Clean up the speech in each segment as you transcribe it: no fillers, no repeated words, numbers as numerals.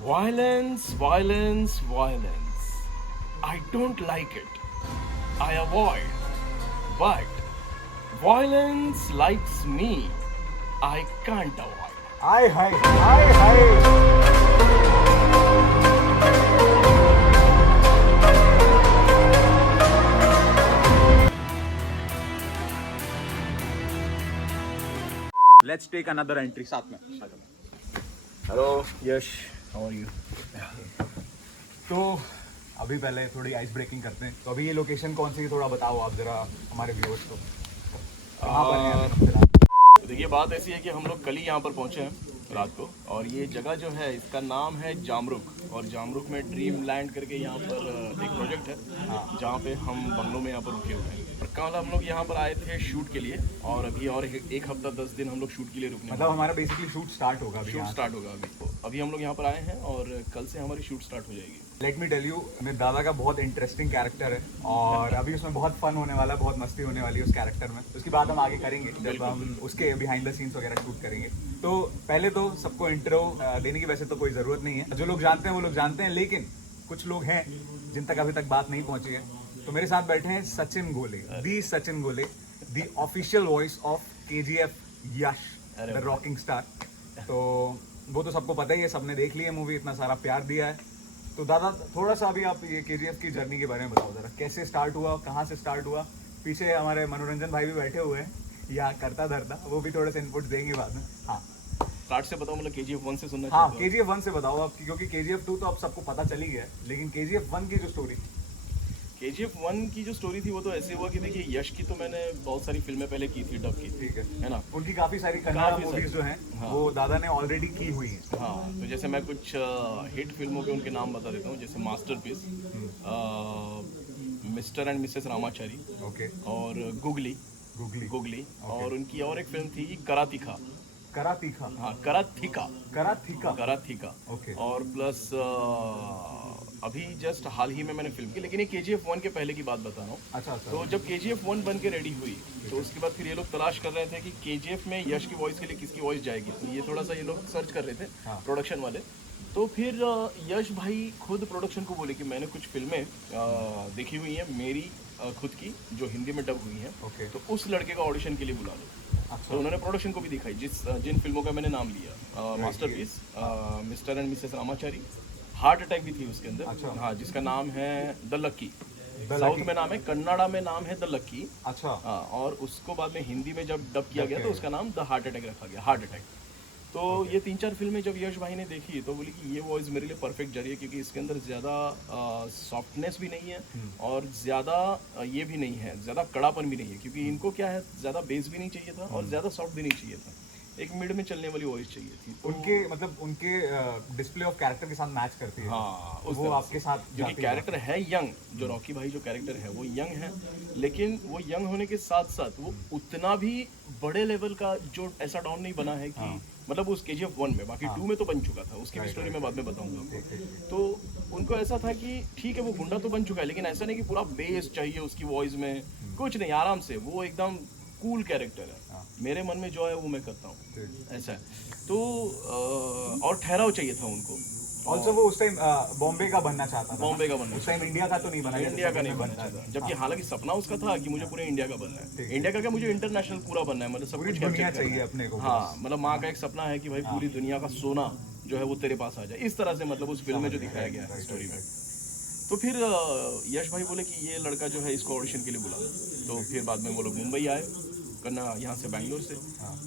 Violence, violence, violence. I don't like it. I avoid. But violence likes me. I can't avoid. Hi hi hi hi let's take another entry साथ में Hello, Yash. How are you? तो अभी पहले थोड़ी ice breaking करते हैं। तो अभी ये लोकेशन कौन सी है थोड़ा बताओ आप जरा हमारे व्यूअर्स को। कहाँ पर हैं अभी फिलहाल? तो देखिए बात ऐसी है कि हम लोग कल ही यहाँ पर पहुँचे हैं रात को, और ये जगह जो है इसका नाम है जामरुक, और जामरुक में ड्रीम लैंड करके यहाँ पर एक प्रोजेक्ट है जहाँ पे हम बंगलों में यहाँ पर रुके हुए हैं। और कल हम लोग यहाँ पर आए थे शूट के लिए, और अभी और एक हफ्ता 10 दिन हम लोग शूट के लिए रुकने मतलब हमारा बेसिकली शूट स्टार्ट होगा अभी शूट यहाँ। स्टार्ट होगा अभी। तो अभी हम लोग यहाँ पर आए हैं और कल से हमारी शूट स्टार्ट हो जाएगी। लेट मी टेल यू, मेरे दादा का बहुत इंटरेस्टिंग कैरेक्टर है और अभी उसमें बहुत फन होने वाला है, बहुत मस्ती होने वाली है उस कैरेक्टर में। उसकी बात हम आगे करेंगे जब हम उसके बिहाइंड द सीन्स वगैरह शूट करेंगे। तो पहले तो सबको इंट्रो देने की वैसे तो कोई ज़रूरत नहीं है, जो लोग जानते हैं वो लोग जानते हैं, लेकिन कुछ लोग हैं जिन तक अभी तक बात नहीं पहुंची है। तो मेरे साथ बैठे हैं सचिन गोले, दी सचिन गोले, the official voice of KGF Yash, the rocking star. तो वो तो सबको पता ही है, सबने देख ली है मूवी, इतना सारा प्यार दिया है। तो दादा थोड़ा सा अभी आप ये KGF की जर्नी के बारे में बताओ जरा, कैसे स्टार्ट हुआ, कहाँ से स्टार्ट हुआ। पीछे हमारे मनोरंजन भाई भी बैठे हुए हैं या करता धरता, वो भी थोड़े से इनपुट देंगे बाद में। हाँ स्टार्ट से बताओ, मतलब KGF 1 से सुनना हाँ, चाहते हो? KGF 1 से बताओ आप, क्योंकि KGF 2 तो अब सबको पता चल ही गया है, लेकिन KGF 1 की जो स्टोरी। KGF 1 की जो स्टोरी थी वो तो ऐसे हुआ कि देखिए यश की तो मैंने बहुत सारी फिल्में पहले की थी, डब की थी, ठीक है ना। उनकी काफी सारी कन्नड़ काफी सारी। मूवीज जो हैं हाँ। वो दादा ने ऑलरेडी की हुई हैं। हाँ, तो जैसे मैं कुछ हिट फिल्मों के उनके नाम बता देता हूँ, जैसे masterpiece, mister and Mrs Ramachari, okay, और गुगली गुगली, गुगली और उनकी और एक फिल्म थी करातिका। करा तीखा, हाँ, कराथिका, करा थीका, कराथिका। ओके, और प्लस अभी जस्ट हाल ही में मैंने फिल्म की, लेकिन ये KGF 1 के पहले की बात बता रहा हूँ। अच्छा अच्छा, तो जब KGF 1 बन के रेडी हुई तो उसके बाद फिर ये लोग तलाश कर रहे थे कि KGF में यश की वॉइस के लिए किसकी वॉइस जाएगी। तो ये थोड़ा सा ये लोग सर्च कर रहे थे, हाँ। प्रोडक्शन वाले। तो फिर यश भाई खुद प्रोडक्शन को बोले कि मैंने कुछ फिल्में देखी हुई हैं मेरी खुद की जो हिंदी में डब हुई हैं, ओके, तो उस लड़के का ऑडिशन के लिए बुला लो। अच्छा, तो उन्होंने प्रोडक्शन को भी दिखाई, जिन फिल्मों का मैंने नाम लिया, masterpiece, mister and Mrs Ramachari, heart attack भी थी उसके अंदर, अच्छा। हाँ, जिसका नाम है the lucky. The south lucky, में नाम है, कन्नाडा में नाम है द लक्की। अच्छा, हाँ, और उसको बाद में हिंदी में जब डब किया गया तो उसका नाम द हार्ट अटैक रखा गया, हार्ट अटैक। तो ये 3-4 फिल्में जब यश भाई ने देखी तो बोली कि ये वॉइस मेरे लिए परफेक्ट जा रही है, क्योंकि इसके अंदर ज़्यादा सॉफ्टनेस भी नहीं है और ज़्यादा ये भी नहीं है, ज़्यादा कड़ापन भी नहीं है, क्योंकि इनको क्या है, ज़्यादा बेस भी नहीं चाहिए था और ज़्यादा सॉफ्ट भी नहीं चाहिए था, एक मिड में चलने वाली वॉइस चाहिए थी। तो उनके मतलब उनके डिस्प्ले ऑफ कैरेक्टर के साथ मैच करती है। हाँ, तो उस वो तरह आपके साथ क्योंकि जाती है। कैरेक्टर है यंग, जो रॉकी भाई जो कैरेक्टर है वो यंग है, लेकिन वो यंग होने के साथ साथ वो उतना भी बड़े लेवल का जो ऐसा डॉन नहीं बना है कि मतलब उस KGF 1 में, बाकी 2 में तो बन चुका था, उसकी भी स्टोरी मैं बाद में बताऊंगा आपको। तो उनको ऐसा था कि ठीक है वो गुंडा तो बन चुका है, लेकिन ऐसा नहीं कि पूरा बेस चाहिए उसकी वॉइस में, कुछ नहीं, आराम से वो एकदम कूल कैरेक्टर है, मेरे मन में जो है वो मैं करता हूँ, ऐसा है। तो और ठहराव चाहिए था उनको, ऑल्सो वो उस टाइम बॉम्बे का बनना चाहता था। बॉम्बे का बनना उस टाइम इंडिया का तो नहीं बना, इंडिया का नहीं बनना चाहता, जबकि हालांकि सपना उसका था कि मुझे पूरे इंडिया का बनना है। इंडिया का क्या, मुझे इंटरनेशनल पूरा बनना है, मतलब सब पूरी कुछ दुनिया कैप्चर करना चाहिए है। अपने को। हाँ, मतलब माँ का एक सपना है कि भाई पूरी दुनिया का सोना जो है वो तेरे पास आ जाए, इस तरह से मतलब उस फिल्म में जो दिखाया गया है स्टोरी में। तो फिर यश भाई बोले कि ये लड़का जो है इसको ऑडिशन के लिए बुला लो। तो फिर बाद में वो लोग मुंबई आए, करना यहाँ से बैंगलोर से,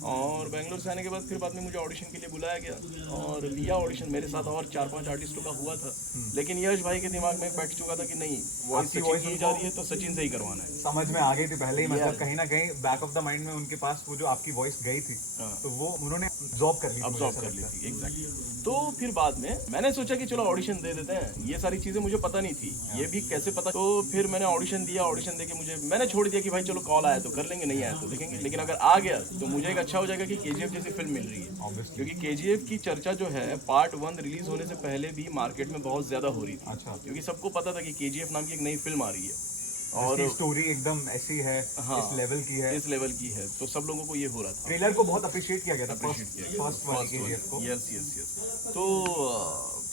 और बैंगलोर से आने के बाद फिर बाद में मुझे ऑडिशन के लिए बुलाया गया और लिया ऑडिशन। मेरे साथ और 4-5 आर्टिस्टों का हुआ था, लेकिन यश भाई के दिमाग में बैठ चुका था कि नहीं, वॉइस आपकी सचिन voice की उनको- जा रही है तो सचिन से ही करवाना है। समझ में आ गई थी पहले ही, मतलब Yeah. कहीं ना कहीं बैक ऑफ द माइंड में उनके पास वो जो आपकी वॉइस गई थी, हाँ। तो वो उन्होंने अब्जॉर्ब कर ली थी, मुझे अब्जॉर्ब ऐसा कर ली लगता है। थी, एग्जैक्टली। तो फिर बाद में मैंने सोचा कि चलो ऑडिशन दे देते हैं, ये सारी चीज़ें मुझे पता नहीं थी, ये भी कैसे पता। तो फिर मैंने ऑडिशन दिया, ऑडिशन देके मैंने छोड़ दिया कि भाई चलो कॉल आया तो कर लेंगे, नहीं आया तो देखेंगे, लेकिन अगर आ गया तो मुझे एक अच्छा हो जाएगा कि KGF जैसी फिल्म मिल रही है। Obviously. क्योंकि KGF की चर्चा जो है पार्ट 1 रिलीज होने से पहले भी मार्केट में बहुत ज़्यादा हो रही थी, अच्छा, क्योंकि सबको पता था कि KGF नाम की एक नई फिल्म आ रही है और इसकी स्टोरी एकदम ऐसी है, हाँ, इस लेवल की है, इस लेवल की है, तो सब लोगों को ये हो रहा था, ट्रेलर को बहुत अप्रिशिएट किया गया था, अप्रिशिएट किया गया फर्स्ट वाली KGF को। Yes yes yes. तो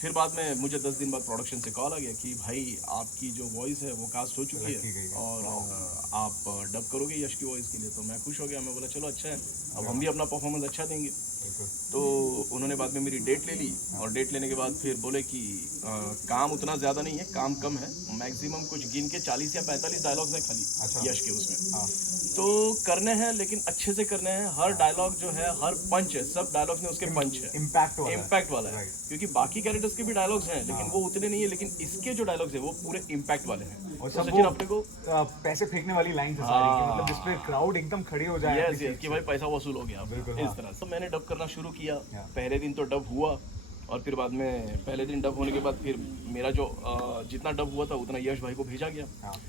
फिर बाद में मुझे 10 दिन बाद प्रोडक्शन से कॉल आ गया कि भाई आपकी जो वॉइस है वो कास्ट हो चुकी रखी गई है है। और आप डब करोगे यश की वॉइस के लिए। तो मैं खुश हो गया, मैं बोला चलो अच्छा है, अब हम भी अपना परफॉर्मेंस अच्छा देंगे। बिल्कुल। तो उन्होंने बाद में मेरी डेट ले ली और डेट लेने के बाद फिर बोले कि काम उतना ज़्यादा नहीं है, काम कम है, मैक्सिमम कुछ गिन के 40 या 45 डायलॉग्स हैं खाली अच्छा। यश के उसमें। हाँ तो करने हैं लेकिन अच्छे से करने हैं, हर डायलॉग जो है हर पंच है, सब डायलॉग्स में उसके पंच है, इम्पैक्ट वाला इम्पैक्ट वाला है। Right. क्योंकि बाकी कैरेक्टर्स के भी डायलॉग्स हैं लेकिन वो उतने नहीं है, लेकिन इसके जो डायलॉग्स है वो पूरे इम्पैक्ट वाले हैं। और तो सब सचिन वो अपने को पैसे फेंकने वाली लाइन है सारी की, हाँ। मतलब जिसपे क्राउड एकदम खड़ी हो जाए यस अपनी यस सीट कि से। भाई पैसा वसूल हो गया बिल्कुल, इस हाँ। तरह से। तो मैंने डब करना शुरू किया, हाँ। पहले दिन तो डब हुआ और फिर बाद में पहले दिन डब होने के बाद फिर मेरा जो जितना डब हुआ था उतना यश भाई को भेजा गया। हाँ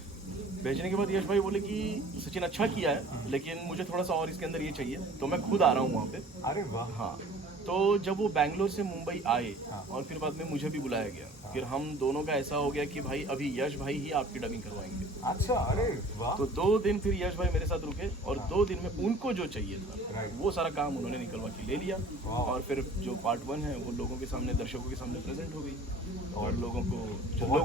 भेजने के बाद यश भाई बोले कि सचिन अच्छा किया है लेकिन मुझे थोड़ा सा और इसके अंदर ये चाहिए, तो मैं खुद आ रहा हूँ वहाँ पे। अरे वाह। हाँ, तो जब वो बैंगलोर से मुंबई आए हाँ। और फिर बाद में मुझे भी बुलाया गया, फिर हम दोनों का ऐसा हो गया कि भाई अभी यश भाई ही आपकी डबिंग करवाएंगे। अच्छा, अरे वाह। तो 2 दिन फिर यश भाई मेरे साथ रुके और 2 दिन में उनको जो चाहिए था Right. वो सारा काम उन्होंने निकलवा के ले लिया Wow. और फिर जो पार्ट 1 है वो लोगों के सामने, दर्शकों के सामने प्रेजेंट हो गई और लोगों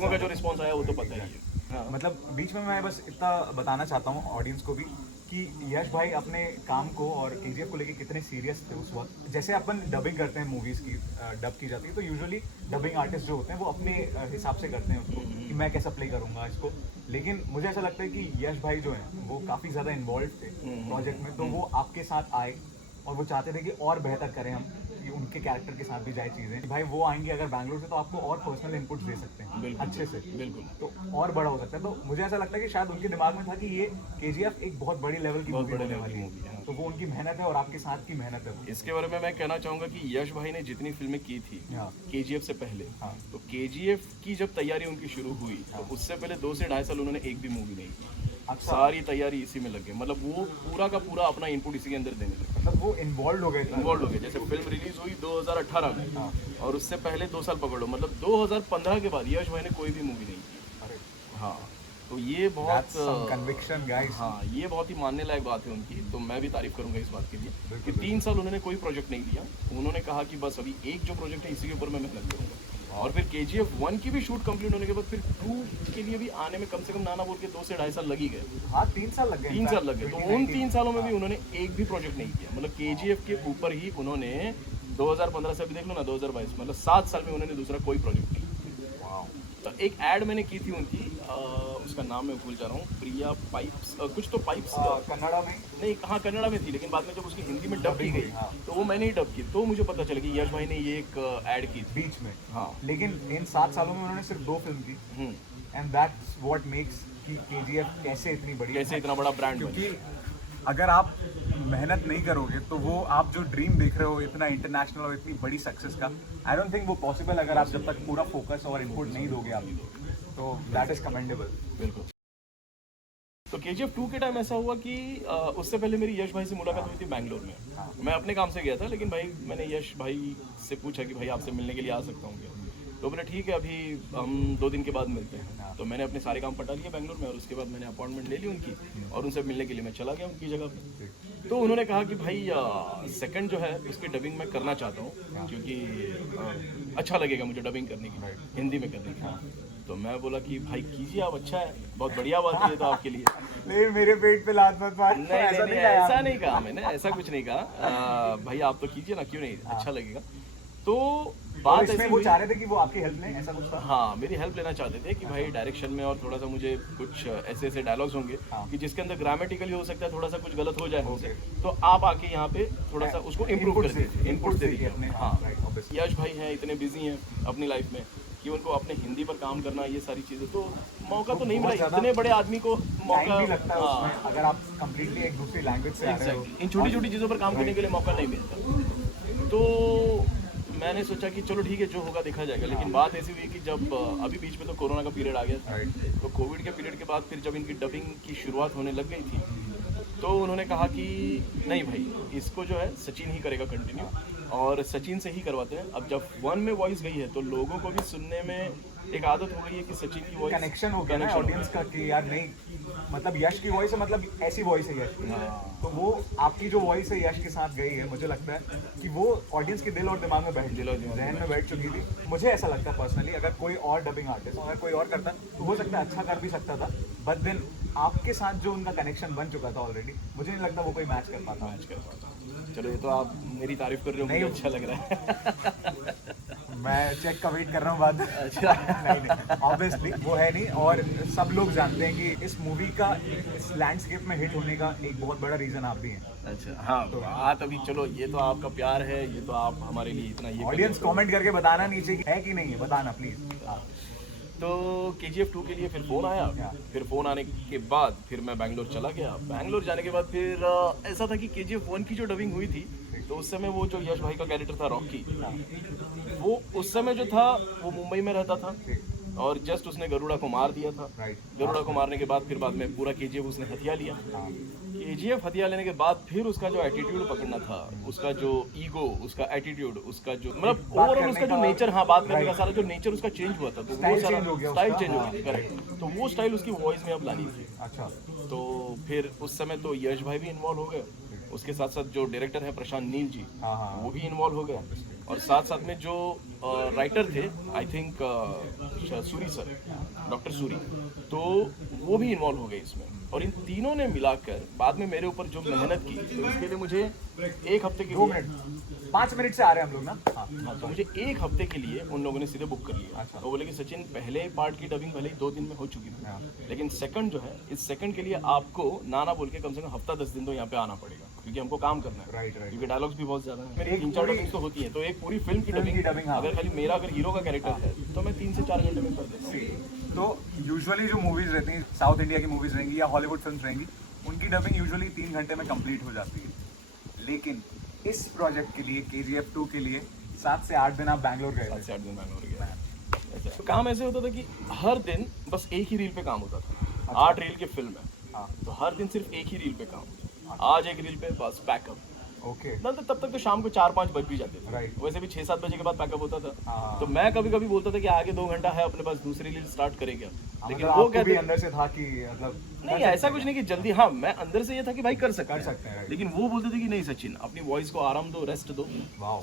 का जो रिस्पॉन्स आया वो तो पता ही है। हाँ। मतलब बीच में मैं बस इतना बताना चाहता हूँ ऑडियंस को भी कि यश भाई अपने काम को और केजीएफ को लेके कितने सीरियस थे उस वक्त। जैसे अपन डबिंग करते हैं मूवीज़ की, डब की जाती है, तो यूजुअली डबिंग आर्टिस्ट जो होते हैं वो अपने हिसाब से करते हैं उसको कि मैं कैसा प्ले करूँगा इसको। लेकिन मुझे ऐसा लगता है कि यश भाई जो हैं वो काफ़ी ज़्यादा इन्वॉल्व थे प्रोजेक्ट में, तो वो आपके साथ आए और वो चाहते थे कि और बेहतर करें हम, कि उनके कैरेक्टर के साथ भी जाए चीज़ें। कि भाई वो आएंगे अगर बैंगलोर से तो आपको और पर्सनल इनपुट्स दे सकते हैं बिल्कुल, अच्छे से, बिल्कुल तो और बड़ा हो सकता है। तो मुझे ऐसा लगता है कि शायद उनके दिमाग में था कि ये केजीएफ एक बहुत बड़ी लेवल की बहुत मूवी बड़े होने लेवल वाली की है, मूवी है। तो वो उनकी मेहनत है और आपके साथ की मेहनत है। इसके बारे में मैं कहना चाहूँगा कि यश भाई ने जितनी फिल्में की थी हाँ। केजीएफ से पहले, हाँ। तो केजीएफ की जब तैयारी उनकी शुरू हुई तो उससे पहले 2 से ढाई साल उन्होंने एक भी मूवी नहीं की। अच्छा। सारी तैयारी इसी में लग गई, मतलब वो पूरा का पूरा अपना इनपुट इसी के अंदर देने लगे, मतलब वो इन्वॉल्व हो गए थे। इन्वॉल्व हो गए। जैसे फिल्म रिलीज हुई 2018 में हाँ। और उससे पहले 2 साल पकड़ो, मतलब 2015 के बाद यश भाई ने कोई भी मूवी नहीं की। अरे हाँ, तो ये बहुत कन्विक्शन गाइस। हाँ, ये बहुत ही मानने लायक बात है उनकी, तो मैं भी तारीफ करूंगा इस बात के लिए बिल्कुल, कि 3 साल उन्होंने कोई प्रोजेक्ट नहीं दिया। उन्होंने कहा कि बस अभी एक जो प्रोजेक्ट है इसी के ऊपर मैं मेहनत करूंगा। और फिर केजीएफ 1 की भी शूट कंप्लीट होने के बाद फिर 2 के लिए भी आने में कम से कम नाना बोल के 2 से ढाई साल लग ही गए। हाँ 3 साल लग गए। 3 साल लग गए, तो उन 3 सालों में भी उन्होंने एक भी प्रोजेक्ट नहीं किया। मतलब केजीएफ के ऊपर ही उन्होंने 2015 से अभी देख लो ना 2022, मतलब 7 साल में उन्होंने दूसरा कोई प्रोजेक्ट नहीं किया। तो एक ऐड मैंने की थी उनकी, उसका नाम मैं भूल जा रहा हूँ, प्रिया पाइप्स कुछ तो पाइप्स कन्नड़ा में नहीं, हाँ कन्नड़ा में थी, लेकिन बाद में जब उसकी हिंदी में डब की गई हाँ। तो वो मैंने ही डब की, तो मुझे पता चला कि यश भाई ने ये एक ऐड की थी। बीच में। हाँ। लेकिन इन 7 सालों में उन्होंने सिर्फ 2 फिल्म की, एंड दैट्स व्हाट मेक्स कि केजीएफ कैसे इतनी बड़ी है। कैसे इतना बड़ा ब्रांड बना। क्योंकि अगर आप मेहनत नहीं करोगे तो वो आप जो ड्रीम देख रहे हो इतना इंटरनेशनल और इतनी बड़ी सक्सेस का, आई डोंट थिंक वो पॉसिबल अगर आप जब तक पूरा फोकस और इनपुट नहीं दोगे आप, तो दैट इज कमेंडेबल। बिल्कुल। तो केजीएफ 2 के टाइम ऐसा हुआ कि उससे पहले मेरी यश भाई से मुलाकात हुई थी बैंगलोर में। मैं अपने काम से गया था, लेकिन भाई मैंने यश भाई से पूछा कि भाई आपसे मिलने के लिए आ सकता हूँ क्या? तो बोले ठीक है, अभी हम 2 दिन के बाद मिलते हैं। तो मैंने अपने सारे काम पटा लिए बैंगलोर में और उसके बाद मैंने अपॉइंटमेंट ले ली उनकी और उनसे मिलने के लिए मैं चला गया उनकी जगह पे। तो उन्होंने कहा कि भाई सेकंड जो है उसकी डबिंग मैं करना चाहता हूँ क्योंकि अच्छा लगेगा मुझे डबिंग करने की, हिंदी में करने की। तो मैं बोला कि भाई कीजिए आप, अच्छा है, बहुत बढ़िया बात है ये तो आपके लिए। नहीं मेरे पेट पे लात मत मार। नहीं, ऐसा नहीं कहा मैंने, ऐसा कुछ नहीं कहा। भाई आप तो कीजिए ना, क्यों नहीं, अच्छा लगेगा। तो बात इसमें ऐसी वो हुई, चाह रहे थे कि वो आपकी हेल्प लें, ऐसा कुछ था? हाँ मेरी हेल्प लेना चाहते थे कि भाई डायरेक्शन में और थोड़ा सा मुझे कुछ ऐसे ऐसे डायलॉग्स होंगे कि जिसके अंदर ग्रामेटिकली हो सकता है थोड़ा सा कुछ गलत हो जाए हमसे, तो आप आके यहाँ पे थोड़ा सा उसको इम्प्रूव कर दीजिए, इनपुट दे दीजिए। हाँ, यश भाई हैं इतने बिजी हैं अपनी लाइफ में कि उनको अपने हिंदी पर काम करना, ये सारी चीज़ें, तो मौका तो नहीं मिला इतने बड़े आदमी को मौका। भी लगता है उसमें, अगर आप कंप्लीटली एक दूसरी लैंग्वेज से आ रहे हो। इन छोटी छोटी चीज़ों पर काम करने के लिए मौका नहीं मिलता। तो मैंने सोचा कि चलो ठीक है, जो होगा देखा जाएगा। लेकिन बात ऐसी हुई कि जब अभी बीच में तो कोरोना का पीरियड आ गया था, तो कोविड के पीरियड के बाद फिर जब इनकी डबिंग की शुरुआत होने लग गई थी, तो उन्होंने कहा कि नहीं भाई, इसको जो है सचिन ही करेगा कंटिन्यू, और सचिन से ही करवाते हैं। अब जब 1 में वॉइस गई है तो लोगों को भी सुनने में एक आदत हो गई है कि सचिन की वॉइस कनेक्शन हो गया ना ऑडियंस का कि यार नहीं, मतलब यश की वॉइस है, मतलब ऐसी वॉइस है यश की। तो वो आपकी जो वॉइस है यश के साथ गई है, मुझे लगता है कि वो ऑडियंस के दिल और दिमाग में बैठ जहन में बैठ चुकी थी। मुझे ऐसा लगता है पर्सनली, अगर कोई और डबिंग आर्टिस्ट अगर कोई और करता तो हो सकता है अच्छा कर भी सकता था, बट देन आपके साथ जो उनका कनेक्शन बन चुका था ऑलरेडी, मुझे नहीं लगता वो कोई मैच कर पाता। मैच कर पाता। चलो ये तो आप मेरी तारीफ कर रहे हो, मुझे अच्छा लग रहा है। मैं चेक का वेट कर रहा हूँ बाद। अच्छा नहीं ऑब्वियसली वो है नहीं, और सब लोग जानते हैं कि इस मूवी का इस लैंडस्केप में हिट होने का एक बहुत बड़ा रीजन आप भी हैं। अच्छा हाँ, तो बात अभी चलो ये तो आपका प्यार है, ये तो आप हमारे लिए इतना ये ऑडियंस कमेंट करके बताना नीचे है कि नहीं है, बताना प्लीज। तो KGF 2 के लिए फिर फ़ोन आया, फिर फ़ोन आने के बाद फिर मैं बैंगलोर चला गया। बैंगलोर जाने के बाद फिर ऐसा था कि KGF 1 की जो डबिंग हुई थी तो उस समय वो जो यश भाई का कैरेक्टर था रॉकी, वो उस समय जो था वो मुंबई में रहता था और जस्ट उसने गरुड़ा को मार दिया था। गरुड़ा को मारने के बाद फिर बाद में पूरा KGF उसने हथिया लिया। KGF हथिया लेने के बाद फिर उसका जो एटीट्यूड पकड़ना था, उसका जो ईगो, उसका एटीट्यूड, उसका जो मतलब ओवरऑल उसका जो नेचर, हाँ बात करने का सारा जो नेचर उसका चेंज हुआ था, तो वो सारा स्टाइल चेंज हो गया। करेक्ट, तो वो स्टाइल उसकी वॉइस में अब लानी थी। अच्छा, तो फिर उस समय तो यश भाई भी इन्वॉल्व हो गए, उसके साथ साथ जो डायरेक्टर है प्रशांत नील जी, वो भी इन्वॉल्व हो गया, और साथ साथ में जो राइटर थे I think Suri sir, doctor Suri, तो वो भी इन्वॉल्व हो गए इसमें। और इन तीनों ने मिलाकर बाद में मेरे ऊपर जो मेहनत की, तो इसके लिए मुझे 1 हफ्ते के 2 मिनट 5 मिनट से आ रहे हैं हम लोग ना। हाँ, तो मुझे 1 हफ्ते के लिए उन लोगों ने सीधे बुक कर लिया। अच्छा। तो बोले कि सचिन पहले पार्ट की डबिंग भले ही 2 दिन में हो चुकी थी, लेकिन सेकंड जो है, इस सेकंड के लिए आपको ना बोल के कम से कम हफ्ता 10 दिन तो यहाँ पे आना पड़ेगा, क्योंकि हमको काम करना है। राइट, क्योंकि डायलॉग्स भी बहुत ज्यादा है, मेरी 3-4 डबिंग तो होती है, तो एक पूरी फिल्म की डबिंग अगर खाली मेरा अगर हीरो का कैरेक्टर है तो मैं 3 से 4 घंटे में कर देता हूँ। तो यूजुअली जो मूवीज रहती हैं, साउथ इंडिया की मूवीज रहेंगी या हॉलीवुड फिल्म्स रहेंगी, उनकी डबिंग यूजुअली 3 घंटे में कंप्लीट हो जाती है। लेकिन इस प्रोजेक्ट के लिए KGF 2 के लिए 7 से 8 दिन आप बैंगलोर गए। 7 से 8 दिन बैंगलोर गया। ऐसा तो काम ऐसे होता था कि हर दिन बस एक ही रील पे काम होता था। 8 रील की फिल्म है, तो हर दिन सिर्फ एक ही रील पे काम। आज एक रील पे बस पैकअप। ओके, तब तक तो शाम को 4-5 बज भी जाते थे। राइट। वैसे भी 6-7 बजे के बाद पैकअप होता था। तो मैं कभी कभी बोलता था कि आगे 2 घंटा है अपने पास, दूसरी रील स्टार्ट करेंगे। लेकिन वो कहते भी अंदर से था कि मतलब नहीं, ऐसा कुछ नहीं कि जल्दी, हाँ मैं अंदर से ये था कि भाई कर सकते हैं, लेकिन वो बोलते थे कि नहीं सचिन, अपनी वॉइस को आराम दो, रेस्ट दो,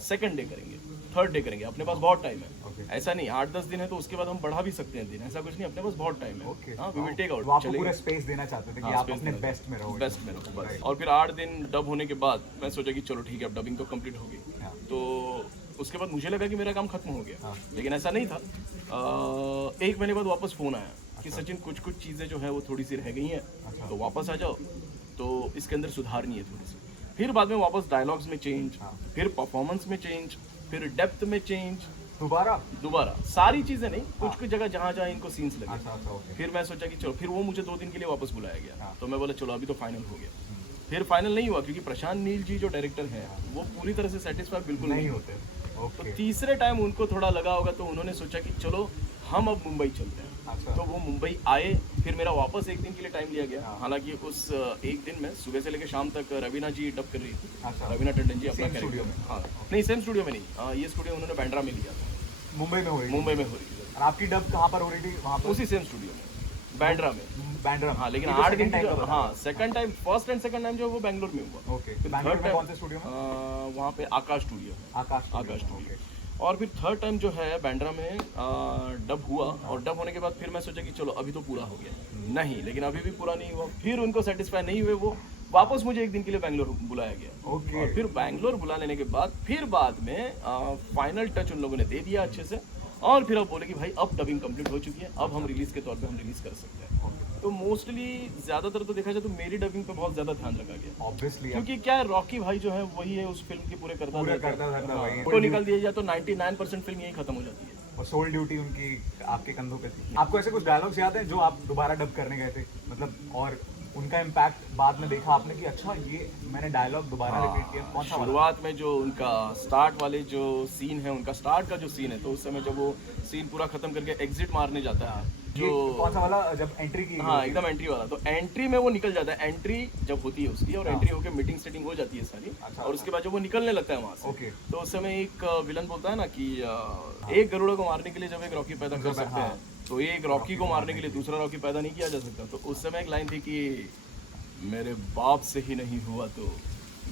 सेकंड डे करेंगे, थर्ड डे करेंगे, अपने पास बहुत टाइम है। ऐसा नहीं 8-10 दिन है तो उसके बाद हम बढ़ा भी सकते हैं दिन, ऐसा कुछ नहीं, अपने पास बहुत टाइम है। हाँ, वी विल टेक आउट। आपको पूरा स्पेस देना चाहते थे कि आप अपने बेस्ट में रहो, बेस्ट में रहो बस। और फिर 8 दिन डब होने के बाद मैं सोचा कि चलो ठीक है, अब डबिंग तो कंप्लीट हो गई। तो उसके बाद मुझे लगा कि मेरा काम खत्म हो गया, लेकिन ऐसा नहीं था। 1 महीने बाद वापस फ़ोन आया कि सचिन कुछ चीज़ें जो है वो थोड़ी सी रह गई हैं, तो वापस आ जाओ, तो इसके अंदर सुधारनी है थोड़ी सी। फिर बाद में वापस डायलॉग्स में चेंज, फिर परफॉर्मेंस में चेंज, फिर डेप्थ में चेंज, दोबारा सारी चीज़ें नहीं, कुछ जगह जहाँ इनको सीन्स लगे। फिर मैं सोचा कि चलो, फिर वो मुझे 2 दिन के लिए वापस बुलाया गया, तो मैं बोला चलो अभी तो फाइनल हो गया। फिर फाइनल नहीं हुआ क्योंकि प्रशांत नील जी जो डायरेक्टर हैं वो पूरी तरह से सेटिस्फाई बिल्कुल नहीं होते। तो तीसरे टाइम उनको थोड़ा लगा होगा, तो उन्होंने सोचा कि चलो हम अब मुंबई चलते हैं। तो वो मुंबई आए, फिर मेरा वापस 1 दिन के लिए टाइम लिया गया। हालांकि उस 1 दिन में सुबह से लेकर शाम तक रवीना जी डब कर रही थी, रवीना टंडन जी अपना स्टूडियो में। हाँ नहीं, सेम स्टूडियो में नहीं, ये स्टूडियो उन्होंने बांद्रा में लिया था, मुंबई में हो रही थी। और आपकी डब कहाँ पर हो रही थी? वहाँ पर उसी सेम स्टूडियो में, बांद्रा। हाँ, लेकिन 8 दिन की, हाँ second time, first and second time जो वो बैंगलोर में हुआ। ओके, बैंगलोर में कौन से स्टूडियो में? वहाँ पे आकाश स्टूडियो है, आकाश स्टूडियो। और फिर थर्ड टाइम जो है बांद्रा में डब हुआ, और डब होने के बाद फिर मैं सोचा कि चलो अभी तो पूरा हो गया, नहीं, लेकिन अभी भी पूरा नहीं हुआ। फिर उनको सेटिस्फाई नहीं हुए, वो वापस मुझे 1 दिन के लिए बैंगलोर बुलाया गया। और फिर बैंगलोर बुला लेने के बाद फिर बाद में फाइनल टच उन लोगों ने दे दिया अच्छे से, और फिर अब बोले कि भाई अब डबिंग कंप्लीट हो चुकी है, अब हम रिलीज के तौर पे हम रिलीज कर सकते हैं। तो मोस्टली ज़्यादातर तो देखा जाए तो मेरी डबिंग पे बहुत ज़्यादा ध्यान रखा गया, ऑब्वियसली, क्योंकि क्या है, रॉकी भाई जो है वही है उस फिल्म के पूरे करता वही को निकाल दिया जाए तो 99% फिल्म यही खत्म हो जाती है। और सोल ड्यूटी उनकी आपके कंधों पे थी। आपको ऐसे कुछ डायलॉग्स याद हैं जो आप दोबारा डब करने गए थे, मतलब और उनका इम्पैक्ट बाद में देखा आपने कि अच्छा ये मैंने डायलॉग दोबारा रिपीट किया, कौन सा वाला? शुरुआत में जो उनका स्टार्ट वाले जो सीन है, उनका स्टार्ट का जो सीन है, तो उस समय जब वो सीन पूरा खत्म करके एग्जिट मारने जाता है, ये कौन सा वाला जब एंट्री की? हाँ एकदम एंट्री वाला, तो एंट्री में वो निकल जाता है, एंट्री जब होती है उसकी और एंट्री होकर मीटिंग सेटिंग हो जाती है सारी, और उसके बाद जब वो निकलने लगता है वहाँ से, ओके, तो उस समय एक विलन बोलता है ना कि एक गरुड़ को मारने के लिए जब एक रॉकी पैदा कर सकते हैं, तो एक रॉकी को मारने के लिए दूसरा रॉकी पैदा नहीं किया जा सकता। तो उस समय एक लाइन थी कि मेरे बाप से ही नहीं हुआ तो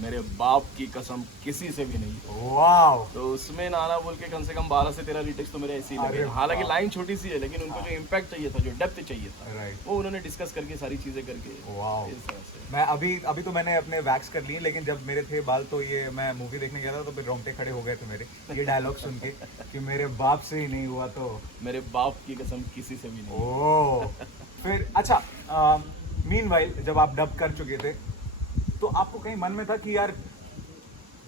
मेरे बाप की कसम किसी से भी नहीं। वाओ, तो उसमें नाना बोल के कम से कम 12 से 13 रीटेक्स तो मेरे ऐसे ही लगे। हालांकि लाइन छोटी सी है, लेकिन उनको जो इम्पैक्ट चाहिए था, जो डेप्थ चाहिए था, राइट, वो उन्होंने डिस्कस करके सारी चीजें करके वाओ। इस तरह से। मैं अभी तो मैंने अपने वैक्स कर लिए, लेकिन जब मेरे थे बाल तो ये मैं मूवी देखने गया था तो फिर रोंगटे खड़े हो गए थे मेरे, ये डायलॉग सुन के कि मेरे बाप से ही नहीं हुआ तो मेरे बाप की कसम किसी से भी नहीं। ओह, फिर अच्छा, मीनवाइल जब आप डब कर चुके थे तो आपको कहीं मन में था कि यार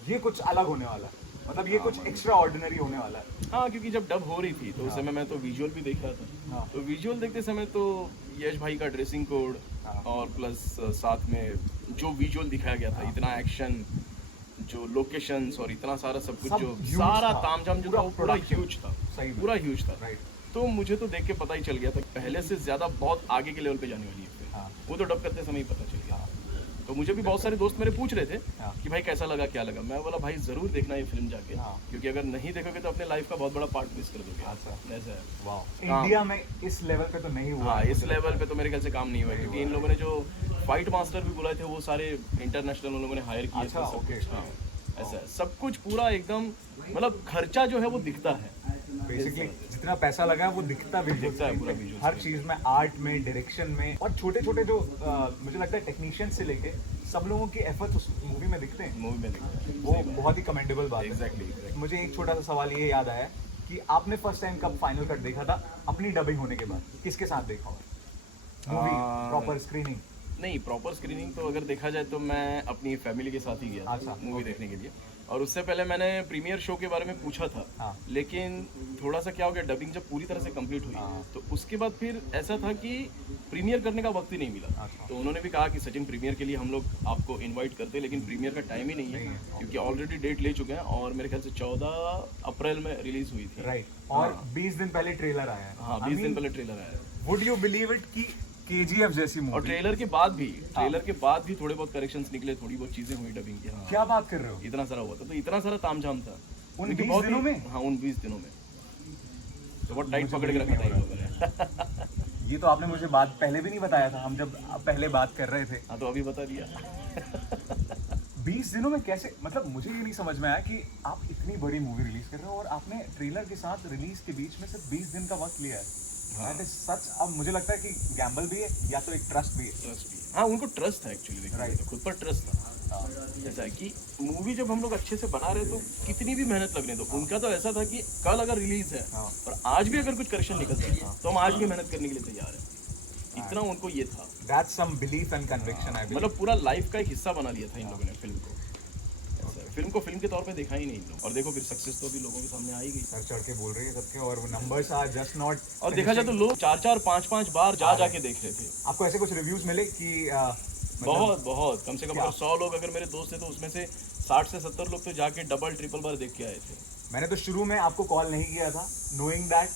ये कुछ अलग होने वाला है, मतलब ये कुछ एक्स्ट्रा ऑर्डिनरी होने वाला है? हाँ, क्योंकि जब डब हो रही थी तो उस समय मैं तो विजुअल भी देख रहा था। हाँ। तो विजुअल देखते समय तो यश भाई का ड्रेसिंग कोड और प्लस साथ में जो विजुअल दिखाया गया था, इतना एक्शन, जो लोकेशंस और इतना सारा सब कुछ, सब जो huge सारा था। तामझाम जो पूरा था वो पूरा production। ह्यूज था, सही में। पूरा ह्यूज था। राइट, तो मुझे तो देख के पता ही चल गया था कि पहले से ज्यादा बहुत आगे के लेवल पे जाने वाली है फिल्म। हाँ, वो तो डब करते समय ही पता चल गया। तो मुझे भी बहुत सारे दोस्त मेरे पूछ रहे थे हाँ। कि भाई कैसा लगा, क्या लगा। मैं बोला भाई जरूर देखना ये फिल्म जाके, हाँ। क्योंकि अगर नहीं देखोगे तो अपने लाइफ का बहुत बड़ा पार्ट मिस कर दोगे। अच्छा, ऐसा है। वाओ। हाँ। इंडिया में इस लेवल पे तो नहीं हुआ। हाँ, इस लेवल पे तो मेरे ख्याल से काम नहीं हुआ, क्योंकि इन लोगों ने जो फाइट मास्टर भी बुलाए थे वो सारे इंटरनेशनल उन लोगों ने हायर किए अच्छा, थे सब ओके। कुछ। हाँ, ऐसा है, सब कुछ पूरा एकदम, मतलब खर्चा जो है वो दिखता है बेसिकली जितना पैसा लगा है वो दिखता भी दिखता है पूरा visual हर चीज में, आर्ट में, डायरेक्शन में, और छोटे छोटे जो मुझे लगता है टेक्नीशियन से लेके सब लोगों के एफर्ट्स उस मूवी में दिखते हैं। मूवी में दिखता है। वो बहुत ही कमेंडेबल बात है। एग्जैक्टली। मुझे एक छोटा सा सवाल ये याद आया कि आपने फर्स्ट टाइम कब फाइनल कट देखा था अपनी डबिंग होने के बाद? किसके साथ देखा हो मूवी, प्रॉपर स्क्रीनिंग? नहीं, प्रॉपर स्क्रीनिंग तो अगर देखा जाए तो मैं अपनी फैमिली के साथ ही गया अच्छा, था मूवी देखने के लिए। और उससे पहले मैंने प्रीमियर शो के बारे में पूछा था, हाँ। लेकिन थोड़ा सा क्या हो गया, डबिंग जब पूरी तरह से कंप्लीट हुई हाँ। तो उसके बाद फिर ऐसा था कि प्रीमियर करने का वक्त ही नहीं मिला। अच्छा। तो उन्होंने भी कहा कि सचिन प्रीमियर के लिए हम लोग आपको इनवाइट करते हैं, लेकिन प्रीमियर का टाइम ही नहीं है, क्योंकि ऑलरेडी डेट ले चुके हैं और मेरे ख्याल से 14 अप्रैल में रिलीज हुई थी। राइट, और 20 दिन पहले ट्रेलर आया है। हाँ, 20 दिन पहले ट्रेलर आया। वुड यू बिलीव इट कि केजीएफ जैसी और मूवी, ट्रेलर के बाद भी थोड़े बहुत करेक्शंस निकले, थोड़ी बहुत चीजें हुई डबिंग की। हाँ, क्या बात कर रहे हो? इतना सारा हुआ था, तो इतना सारा तामझाम था उन क्योंकि 20 बहुत दिनों ही- में? हाँ, उन 20 दिनों में तो बहुत टाइट पकड़ के रखा था इन लोगों ने। ये तो आपने मुझे बात पहले भी नहीं बताया था, हम जब पहले बात कर रहे थे। हाँ, तो अभी बता दिया। 20 दिनों में कैसे, मतलब मुझे ये नहीं समझ में आया कि आप इतनी बड़ी मूवी रिलीज कर रहे हो और आपने ट्रेलर के साथ रिलीज के बीच में सिर्फ 20 दिन का वक्त लिया है। That is such. अब मुझे लगता है कि गैम्बल भी है या तो एक ट्रस्ट भी है। ट्रस्ट भी, हाँ, उनको ट्रस्ट था एक्चुअली, देखा जाए तो खुद पर ट्रस्ट था। ऐसा है कि मूवी जब हम लोग अच्छे से बना रहे तो कितनी भी मेहनत लगने दो, उनका तो ऐसा था कि कल अगर रिलीज है और आज भी अगर कुछ करेक्शन निकल जाए तो हम आज भी मेहनत करने के लिए तैयार हैं, इतना उनको ये था। That's some belief and conviction, I मतलब पूरा लाइफ का एक हिस्सा बना लिया था इन लोगों ने फिल्म को। फिल्म को फिल्म के तौर पे देखा ही नहीं इन लोग, और देखो फिर सक्सेस तो अभी लोगों के सामने आ ही गई। सर चढ़ के बोल रही है सबके, और वो नंबर्स आर जस्ट नॉट। और देखा जाए तो लोग 4-4, 5-5 बार जा जाके देख रहे थे। आपको ऐसे कुछ रिव्यूज मिले कि बहुत कम से कम अगर 100 लोग अगर मेरे दोस्त थे तो उसमें से 60 से 70 लोग तो जाके डबल ट्रिपल बार देख के आए थे। मैंने तो शुरू में आपको कॉल नहीं किया था, नोइंग दैट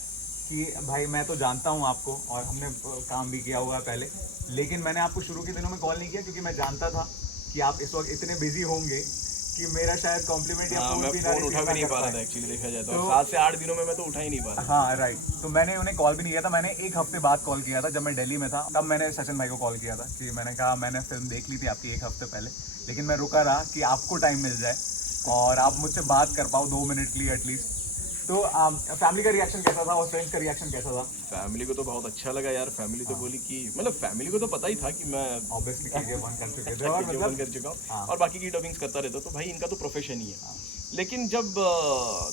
कि भाई मैं तो जानता हूँ आपको और हमने काम भी किया हुआ है पहले, लेकिन मैंने आपको शुरू के दिनों में कॉल नहीं किया क्योंकि मैं जानता था कि आप इस वक्त इतने बिजी होंगे कि मेरा शायद कॉम्प्लीमेंट या हाँ, फोन मैं भी फोन उठा भी नहीं पा रहा था एक्चुअली, देखा जाए तो 7 से 8 दिनों में मैं तो उठा ही नहीं पा रहा था। हाँ राइट, तो मैंने उन्हें कॉल भी नहीं किया था। मैंने एक हफ्ते बाद कॉल किया था जब मैं दिल्ली में था, तब मैंने सचिन भाई को कॉल किया था कि मैंने कहा मैंने फिल्म देख ली थी आपकी एक हफ्ते पहले, लेकिन मैं रुका रहा कि आपको टाइम मिल जाए और आप मुझसे बात कर पाओ 2 मिनट के लिए एटलीस्ट। तो फैमिली का रिएक्शन कैसा था और फ्रेंड्स का रिएक्शन कैसा था? फैमिली को तो बहुत अच्छा लगा यार। फैमिली तो बोली कि मतलब फैमिली को तो पता ही था कि मैं ऑब्वियसली KGF 1 कर चुके थे और वीडियो मतलब बंद कर चुका हूँ हाँ। और बाकी की डबिंग्स करता रहता, तो भाई इनका तो प्रोफेशन ही है। लेकिन जब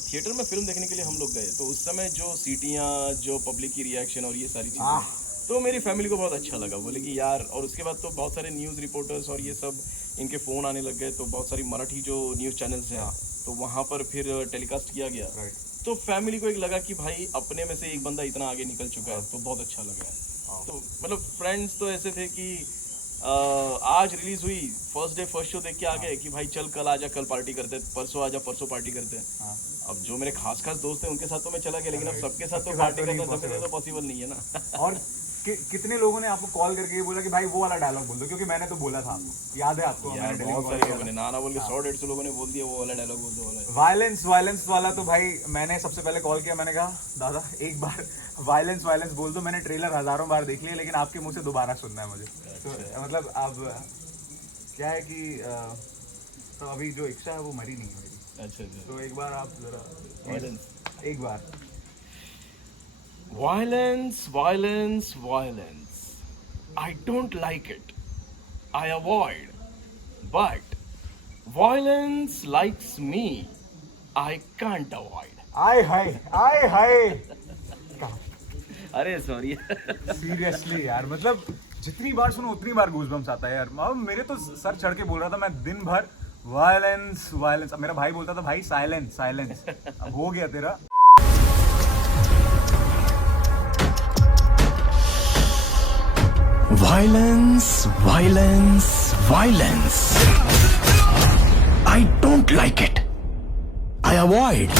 थिएटर में फिल्म देखने के लिए हम लोग गए तो उस समय जो सीटियाँ, जो पब्लिक की रिएक्शन और ये सारी चीज़ें, तो मेरी फैमिली को बहुत अच्छा लगा। बोले कि यार, और उसके बाद तो बहुत सारे न्यूज़ रिपोर्टर्स और ये सब इनके फ़ोन आने लग गए, तो बहुत सारी मराठी जो न्यूज़ चैनल्स हैं तो वहाँ पर फिर टेलीकास्ट किया गया। तो फैमिली को एक लगा कि भाई अपने में से एक बंदा इतना आगे निकल चुका है, तो बहुत अच्छा लगा है। तो मतलब फ्रेंड्स तो ऐसे थे कि आज रिलीज हुई, फर्स्ट डे फर्स्ट शो देख के आ गए कि भाई चल कल आजा, कल पार्टी करते हैं, परसों आजा, परसों पार्टी करते हैं। हाँ। अब जो मेरे खास खास दोस्त हैं उनके साथ तो मैं चला गया, लेकिन अब सबके साथ तो सबके साथ पार्टी तो नहीं करना सबके possible। साथ तो पॉसिबल नहीं है ना। और कितने लोगों ने आपको कॉल करके ये बोला कि भाई वो वाला डायलॉग बोल दो, क्योंकि मैंने तो बोला था आपको, याद है आपको? यार बहुत सारे लोगों ने ना बोल के 100-150 लोगों ने बोल दिया वो वाला डायलॉग बोल दो वाला। वायलेंस वाला तो भाई मैंने सबसे पहले कॉल किया, मैंने कहा दादा एक बार वायलेंस बोल दो, मैंने ट्रेलर हजारों बार देख लिया, लेकिन आपके मुंह से दोबारा सुनना है मुझे। तो मतलब अब क्या है कि तो अभी जो इच्छा है वो मरी नहीं है मेरी। अच्छा अच्छा। तो एक बार आप जरा Violence. एक बार Violence, violence, violence. I don't like it. I avoid. But violence likes me. I can't avoid. आय हाय अरे सॉरी। सीरियसली यार, मतलब जितनी बार सुनो उतनी बार गूज़बम्स आता है यार। अब मेरे तो सर चढ़ के बोल रहा था मैं दिन भर वायलेंस। अब मेरा भाई बोलता था भाई साइलेंस। अब हो गया तेरा। Violence, violence, violence. I don't like it. I avoid.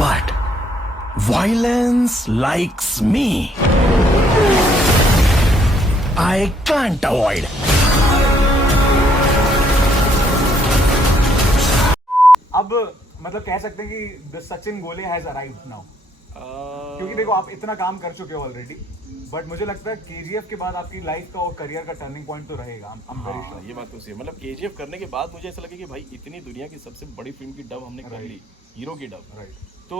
But violence likes me. I can't avoid. अब मतलब कह सकते हैं कि द सचिन गोले हैज अराइव्ड नाउ, क्योंकि देखो आप इतना काम कर चुके हो ऑलरेडी, बट मुझे लगता है केजीएफ के बाद आपकी लाइफ का और करियर का टर्निंग पॉइंट तो रहेगा। I'm very हाँ, sure। ये बात तो सही है। मतलब केजीएफ करने के बाद मुझे ऐसा लगे कि भाई इतनी दुनिया की सबसे बड़ी फिल्म की डब हमने कर ली, हीरो की डब। राइट। तो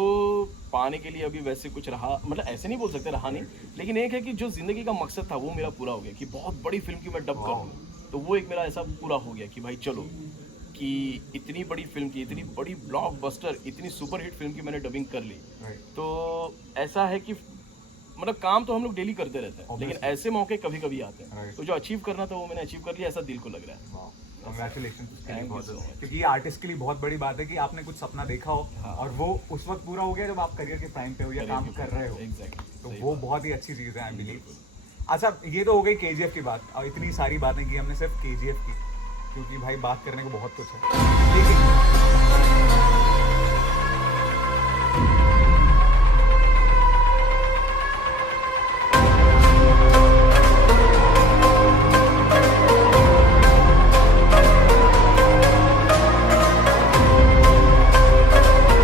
पाने के लिए अभी वैसे कुछ रहा, मतलब ऐसे नहीं बोल सकते रहा नहीं, लेकिन एक है कि जो जिंदगी का मकसद था वो मेरा पूरा हो गया कि बहुत बड़ी फिल्म की मैं डब करूँ। तो वो एक मेरा ऐसा पूरा हो गया कि भाई चलो कि इतनी बड़ी फिल्म की, इतनी बड़ी ब्लॉकबस्टर, इतनी सुपरहिट फिल्म की मैंने डबिंग कर ली। राइट। तो ऐसा है कि मतलब काम तो हम लोग डेली करते रहते हैं, लेकिन ऐसे मौके कभी कभी आते हैं। Right. तो जो अचीव करना था वो मैंने अचीव कर लिया, ऐसा दिल को लग रहा है। Congratulations उसके लिए Thank you बहुत so ज़्यादा। much. क्योंकि ये आर्टिस्ट के लिए बहुत बड़ी बात है कि आपने कुछ सपना देखा हो और वो उस वक्त पूरा हो गया जब आप करियर के प्राइम पे हो या काम कर रहे हो। Exactly. तो वो बहुत ही अच्छी चीज़ है आई बिलीव। अच्छा ये तो हो गई केजीएफ की बात, और इतनी सारी बातें की हमने सिर्फ केजीएफ की, क्योंकि भाई बात करने को बहुत कुछ है, लेकिन